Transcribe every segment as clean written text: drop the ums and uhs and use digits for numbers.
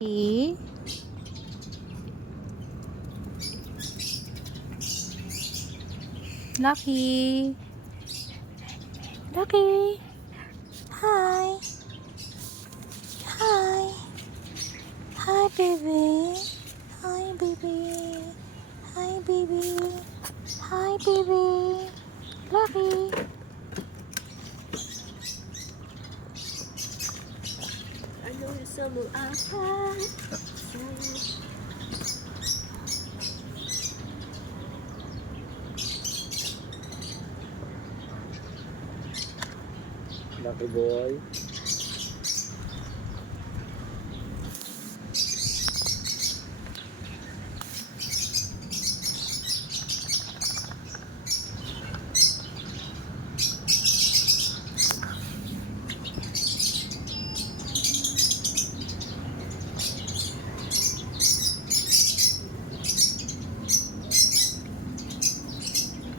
Lucky. Lucky. Lucky. Hi. Hi. Hi, baby. Hi, baby. Hi, baby. Hi, baby. Lucky. Ano sa mo ata? Lucky boy.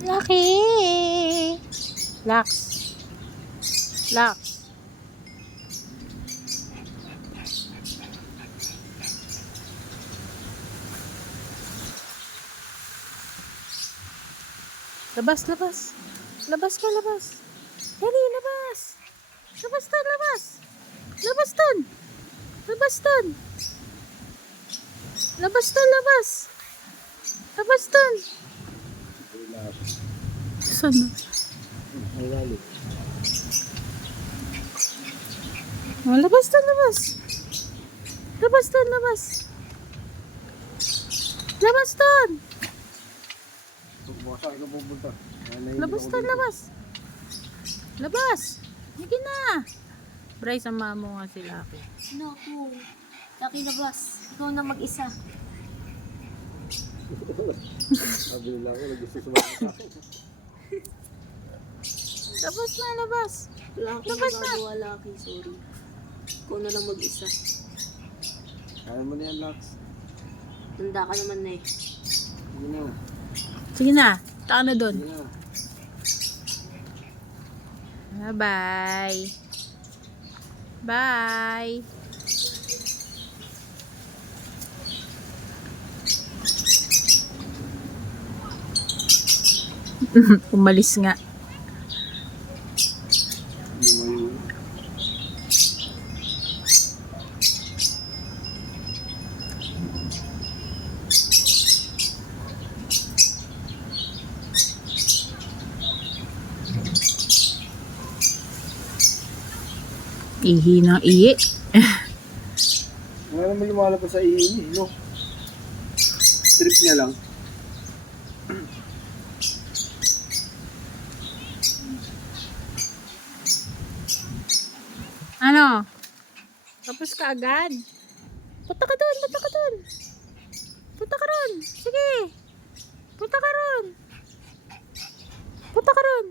Lucky. Lux. Lux. Labas, labas. Labas ka, labas. Dali, labas. Labas ton, labas. Labas ton. Labas ton. Labas ton, labas. Labas ton. Saan na? Ay, lalo. Oh, labas ton, labas. Labas ton, labas. Labas ton. Bukas ako pupunta. Labas ton, labas. Labas. Sige na. Bryce, ang mamo nga si Lucky. Naku. Laki labas. Ikaw na mag-isa. Sabi nila ako, gusto sumama sa akin. Labas na, labas. Wala akong Labas na. magagawa, Laki. Sorry. Ikaw na lang mag-isa. Kaya mo na yan, Lux. Tanda ka naman na eh. Sige na. Sige na. Taka na doon. Sige na. Bye. Bye. Umalis nga. Lumayo. Ihi ng ihi. Wala naman lumalabas sa iini, no? Trip niya lang. Ano? Tapos ka agad? Punta ka doon, punta ka doon. Punta ka ron. Sige. Punta ka ron. Punta ka ron.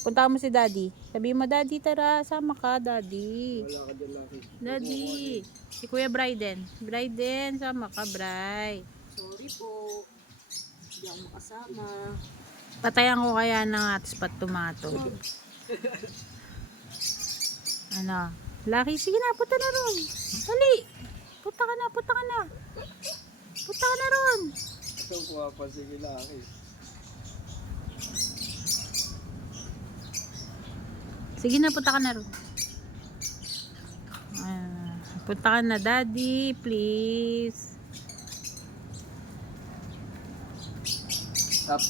Punta mo si Daddy. Sabi mo, Daddy, tara. Sama ka, Daddy. Wala ka dyan, Lucky. Daddy. Si Kuya Bryden. Bryden, sama ka, Bry. Sorry po. Hindi ako makasama. Patayan ko kaya ng hotspot tomato. Ano? Lucky, sige na, punta na ron. Dali. Punta ka na, punta ka na. Punta ka na ron. Ito ang pumapansin kay Lucky. Sige na, punta ka na ron. Punta ka na, Daddy, please. Stop.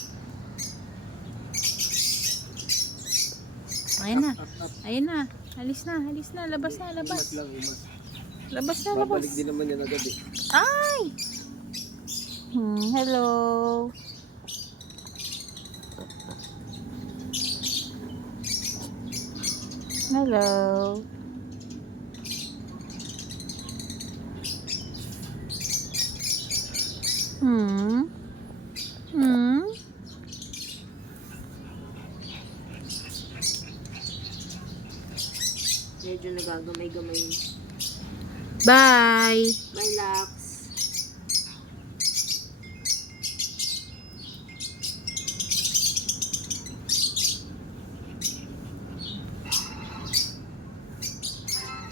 Ayun na. Up, up. Ayun na. Alis na, alis na. Labas na, Imas labas. lang, imas. Labas na, labas. Babalik din naman yan agad eh. Ay! Hello. Hello. Hmm. Hmm. Medyo nagagamay-gamay. Bye. Bye, Lux.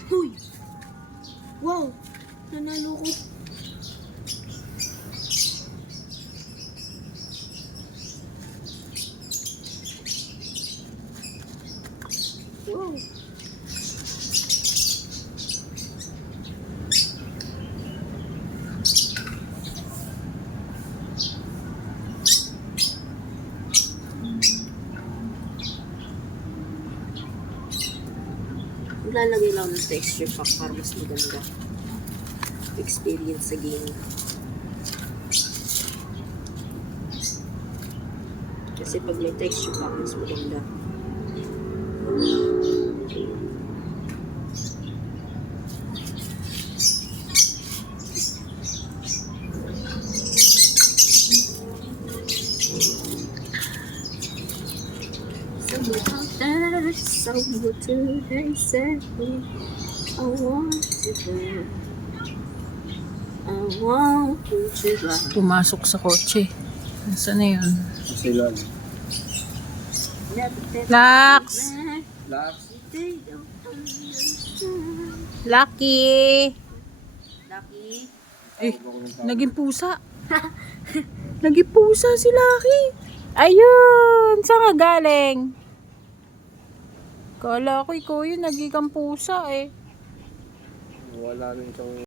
Huy! Wow! Nanalo Ayoko. Wow. Lalagay lang ng texture pack para mas maganda experience sa game. Kasi pag may texture pack, mas maganda. Someone today said me, I want to be. I want to be. Pumasok sa kotse. Nasaan na yun? Sila. Lax! Lax. Lucky! Lucky. Eh, naging pusa. Naging pusa si Lucky. Ayun! Saan ka galing? Kala ko ikaw yun, naging pusa eh. Wala na isang